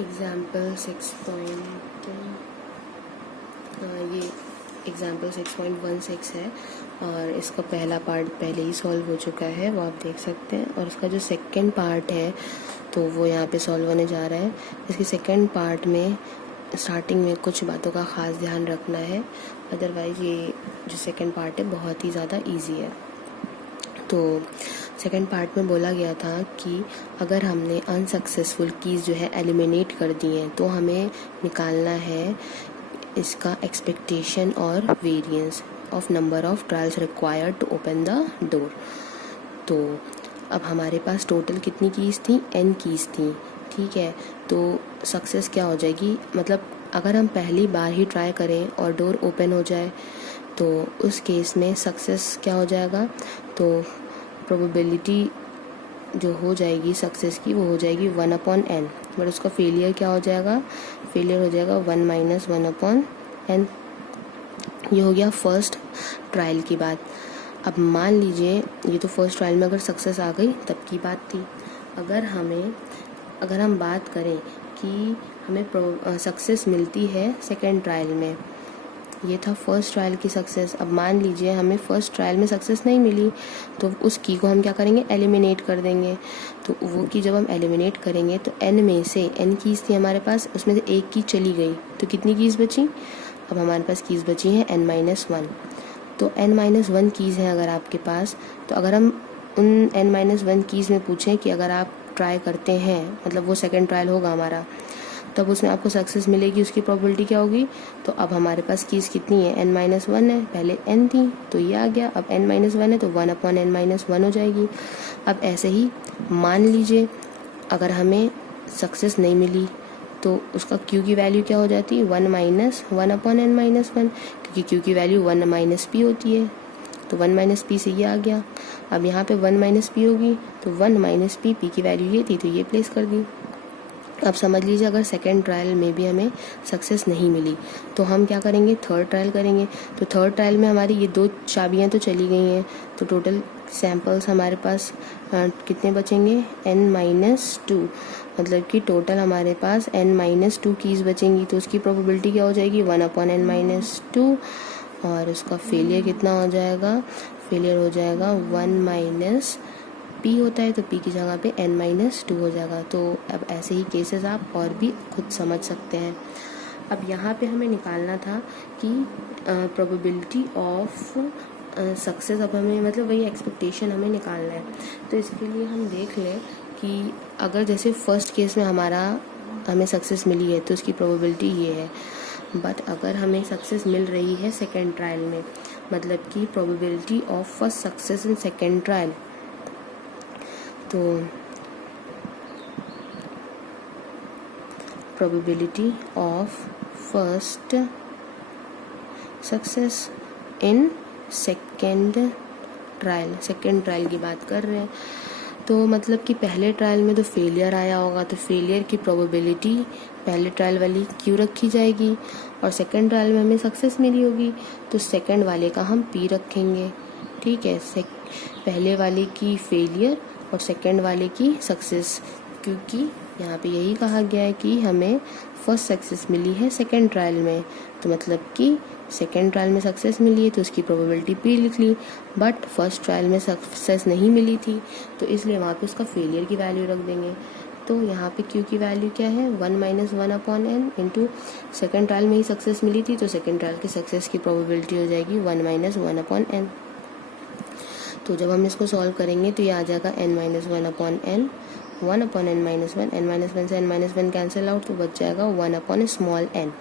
Example 6.16 है और इसका पहला पार्ट पहले ही सॉल्व हो चुका है, वो आप देख सकते हैं। और इसका जो सेकंड पार्ट है तो वो यहाँ पे सॉल्व होने जा रहा है। इसके सेकंड पार्ट में स्टार्टिंग में कुछ बातों का ख़ास ध्यान रखना है, अदरवाइज़ ये जो सेकंड पार्ट है बहुत ही ज़्यादा इजी है। तो सेकंड पार्ट में बोला गया था कि अगर हमने अनसक्सेसफुल कीज़ जो है एलिमिनेट कर दी हैं तो हमें निकालना है इसका एक्सपेक्टेशन और variance of number of trials required to open the door. तो अब हमारे पास टोटल कितनी कीज़ थी, n कीज़ थी, ठीक है। तो सक्सेस क्या हो जाएगी, मतलब अगर हम पहली बार ही ट्राई करें और डोर ओपन हो जाए तो उस केस में सक्सेस क्या हो जाएगा, तो प्रोबेबिलिटी जो हो जाएगी सक्सेस की वो हो जाएगी 1/n, बट उसका फेलियर क्या हो जाएगा, फेलियर हो जाएगा 1 - 1/n। ये हो गया फर्स्ट ट्रायल की बात। अब मान लीजिए ये तो फर्स्ट ट्रायल में अगर सक्सेस आ गई तब की बात थी। अगर हम बात करें कि हमें सक्सेस मिलती है सेकेंड ट्रायल में, ये था फर्स्ट ट्रायल की सक्सेस। अब मान लीजिए हमें फर्स्ट ट्रायल में सक्सेस नहीं मिली तो उस की को हम क्या करेंगे, एलिमिनेट कर देंगे। तो वो की जब हम एलिमिनेट करेंगे तो n में से n कीज़ थी हमारे पास, उसमें से एक की चली गई तो कितनी कीज़ बची, अब हमारे पास कीज़ बची हैं n-1। तो n-1 कीज़ हैं अगर आपके पास, तो अगर हम उन n-1 कीज़ में पूछें कि अगर आप ट्राई करते हैं, मतलब वो सेकेंड ट्रायल होगा हमारा, तब उसमें आपको सक्सेस मिलेगी, उसकी प्रोबेबिलिटी क्या होगी। तो अब हमारे पास कीज़ कितनी है, n-1 है, पहले n थी तो ये आ गया, अब n-1 है तो 1/n-1 हो जाएगी। अब ऐसे ही मान लीजिए अगर हमें सक्सेस नहीं मिली तो उसका q की वैल्यू क्या हो जाती है, 1 - 1/n-1, क्योंकि q की वैल्यू 1 - p होती है, तो 1 - p से ये आ गया। अब यहाँ पे 1 - p होगी तो 1 - p की वैल्यू ये थी तो ये प्लेस कर दी। अब समझ लीजिए अगर सेकेंड ट्रायल में भी हमें सक्सेस नहीं मिली तो हम क्या करेंगे, थर्ड ट्रायल करेंगे। तो थर्ड ट्रायल में हमारी ये 2 चाबियाँ तो चली गई हैं, तो टोटल सैम्पल्स हमारे पास कितने बचेंगे, n-2, मतलब कि टोटल हमारे पास n-2 कीज़ बचेंगी। तो उसकी प्रोबेबिलिटी क्या हो जाएगी, 1/n-2, और उसका फेलियर कितना हो जाएगा, फेलियर हो जाएगा 1 - p होता है तो p की जगह पे n-2 हो जाएगा। तो अब ऐसे ही केसेस आप और भी खुद समझ सकते हैं। अब यहाँ पे हमें निकालना था कि प्रोबेबिलिटी ऑफ सक्सेस, अब हमें मतलब वही एक्सपेक्टेशन हमें निकालना है। तो इसके लिए हम देख लें कि अगर जैसे फर्स्ट केस में हमें सक्सेस मिली है तो उसकी प्रोबेबिलिटी ये है, बट अगर हमें सक्सेस मिल रही है सेकेंड ट्रायल में, मतलब कि probability of first success in second trial, तो probability of first success in second trial की बात कर रहे हैं। तो मतलब कि पहले ट्रायल में तो फेलियर आया होगा तो फेलियर की प्रोबेबिलिटी पहले ट्रायल वाली क्यों रखी जाएगी, और सेकेंड ट्रायल में हमें सक्सेस मिली होगी तो सेकेंड वाले का हम p रखेंगे, ठीक है। पहले वाले की फेलियर और सेकेंड वाले की सक्सेस, क्योंकि यहाँ पे यही कहा गया है कि हमें फर्स्ट सक्सेस मिली है सेकेंड ट्रायल में, तो मतलब कि सेकेंड ट्रायल में सक्सेस मिली है तो उसकी प्रोबेबिलिटी p लिख ली, बट फर्स्ट ट्रायल में सक्सेस नहीं मिली थी तो इसलिए वहाँ पे उसका फेलियर की वैल्यू रख देंगे। तो यहाँ पे q की वैल्यू क्या है, 1 - 1/n इंटू सेकेंड ट्रायल में ही सक्सेस मिली थी तो सेकेंड ट्रायल की सक्सेस की प्रोबेबिलिटी हो जाएगी 1 - 1/n। तो जब हम इसको सॉल्व करेंगे तो ये आ जाएगा n-1/n, 1/n-1, n-1 से n-1 कैंसिल आउट तो बच जाएगा 1/n।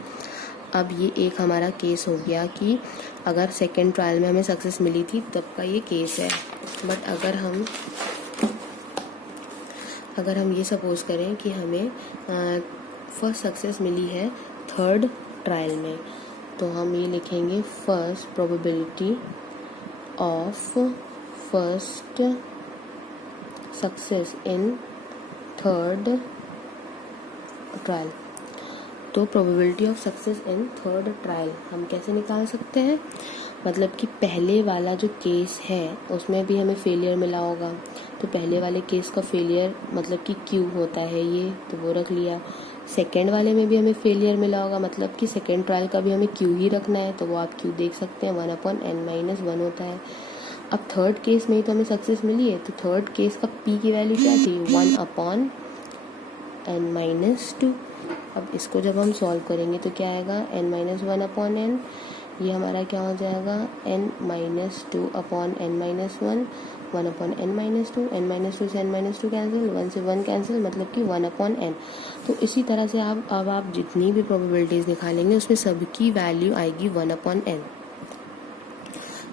अब ये एक हमारा केस हो गया कि अगर सेकेंड ट्रायल में हमें सक्सेस मिली थी तब का ये केस है। बट अगर हम ये सपोज करें कि हमें फर्स्ट सक्सेस मिली है थर्ड ट्रायल में, तो हम ये लिखेंगे first probability of first success in third trial. तो probability of success in third trial हम कैसे निकाल सकते हैं, मतलब कि पहले वाला जो केस है उसमें भी हमें फेलियर मिला होगा तो पहले वाले केस का फेलियर मतलब कि क्यू होता है ये, तो वो रख लिया। सेकेंड वाले में भी हमें फेलियर मिला होगा, मतलब कि सेकेंड ट्रायल का भी हमें क्यू ही रखना है, तो वो आप क्यू देख सकते हैं 1/n-1 होता है। अब थर्ड केस में ही तो हमें सक्सेस मिली है, तो थर्ड केस का p की वैल्यू क्या थी 1/n-2। अब इसको जब हम सॉल्व करेंगे तो क्या आएगा n-1/n, ये हमारा क्या हो जाएगा n-2/n-1, 1/n-2, n-2 से n-2 कैंसिल, 1 से 1 कैंसिल, मतलब कि 1/n। तो इसी तरह से आप जितनी भी प्रोबेबिलिटीज़ निकालेंगे उसमें सबकी वैल्यू आएगी 1/n।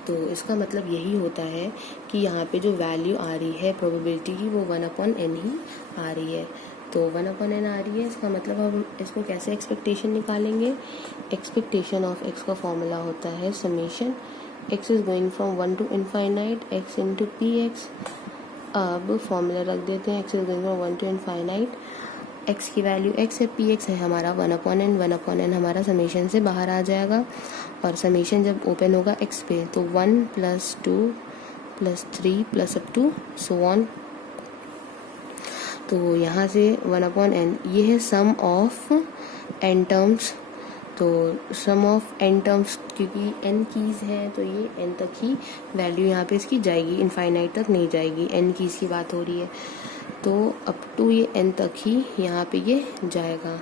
तो इसका मतलब यही होता है कि यहाँ पे जो वैल्यू आ रही है प्रोबेबिलिटी की वो 1/n ही आ रही है। तो 1/n आ रही है, इसका मतलब हम इसको कैसे एक्सपेक्टेशन निकालेंगे। एक्सपेक्टेशन ऑफ x का फॉर्मूला होता है summation x is going from 1 to infinite x into P x. अब फॉर्मूला रख देते हैं x is going from 1 to infinite, x की वैल्यू x है, पी एक्स है हमारा 1/n, 1/n हमारा समेशन से बाहर आ जाएगा, और समेशन जब ओपन होगा x पे तो 1 + 2 + 3 + अप टू सो ऑन। तो यहाँ से 1/n ये है सम ऑफ n टर्म्स, तो सम ऑफ n टर्म्स क्योंकि n कीज़ हैं तो ये n तक ही वैल्यू यहाँ पे इसकी जाएगी, इनफाइनाइट तक नहीं जाएगी, n कीज़ की बात हो रही है, तो अप टू ये n तक ही यहाँ पे ये जाएगा।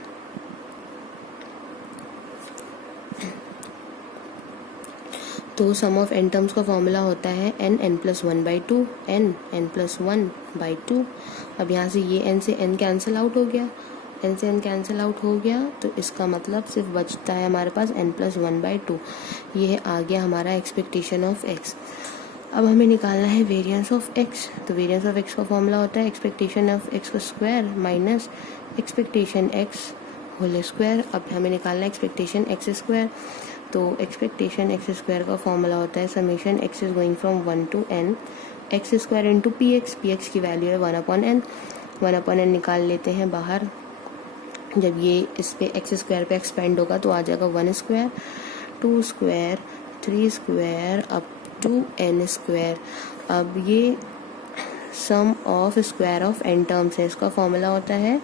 तो सम ऑफ n टर्म्स का फॉर्मूला होता है n+1/2, n+1/2। अब यहाँ से ये n से n कैंसिल आउट हो गया, n से n कैंसिल आउट हो गया, तो इसका मतलब सिर्फ बचता है हमारे पास n+1/2। ये आ गया हमारा एक्सपेक्टेशन ऑफ x। अब हमें निकालना है वेरिएंस ऑफ x, तो वेरिएंस ऑफ x का फॉर्मूला होता है एक्सपेक्टेशन ऑफ x का square minus expectation x whole square. अब हमें निकालना है एक्सपेक्टेशन x स्क्वायर, तो एक्सपेक्टेशन x स्क्वायर का फॉर्मूला होता है summation x is going from 1 to n x square into P X की वैल्यू है 1/n, 1/n निकाल लेते हैं बाहर। जब ये इस पे x स्क्वायर पे एक्सपेंड होगा तो आ जाएगा 1 square, 2 square, 3 square up to n square. अब ये sum of square of n terms है, इसका फॉर्मूला होता है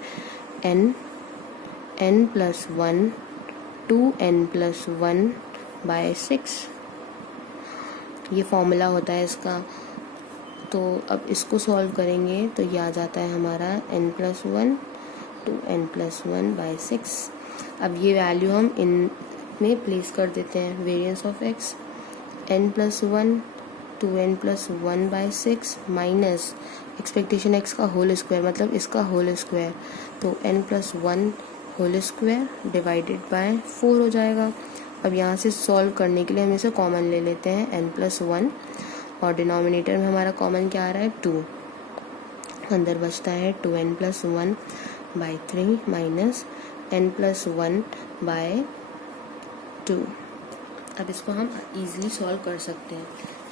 n+1 2n+1/6, ये फॉर्मूला होता है इसका। तो अब इसको सॉल्व करेंगे तो ये आ जाता है हमारा n+1 2n+1/6। अब ये वैल्यू हम इन में प्लेस कर देते हैं, variance of x n+1 2n+1/6 minus expectation x का होल स्क्वायर, मतलब इसका होल स्क्वायर, तो n+1 whole square divided by 4 हो जाएगा। अब यहाँ से सॉल्व करने के लिए हम इसे कॉमन ले लेते हैं n+1, और डिनोमिनेटर में हमारा कॉमन क्या आ रहा है 2, अंदर बचता है 2n+1/3 माइनस n+1/2। अब इसको हम इजीली सॉल्व कर सकते हैं।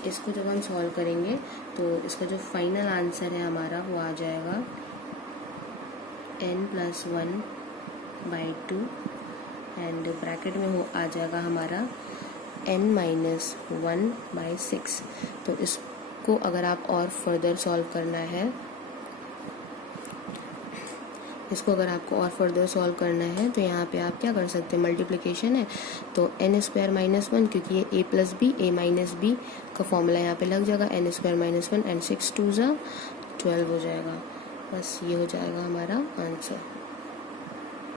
इसको जब हम सॉल्व करेंगे तो इसका जो फाइनल आंसर है हमारा वो आ जाएगा n+1/2 एंड ब्रैकेट में वो आ जाएगा हमारा n-1/6। तो इसको अगर आप और फर्दर सॉल्व करना है, इसको अगर आपको और फर्दर सॉल्व करना है तो यहाँ पे आप क्या कर सकते हैं, मल्टीप्लिकेशन है तो n² - 1, क्योंकि ये a + b a - b का फॉर्मूला यहाँ पे लग जाएगा, n² - 1 एंड 6 2 12 हो जाएगा। बस ये हो जाएगा हमारा आंसर।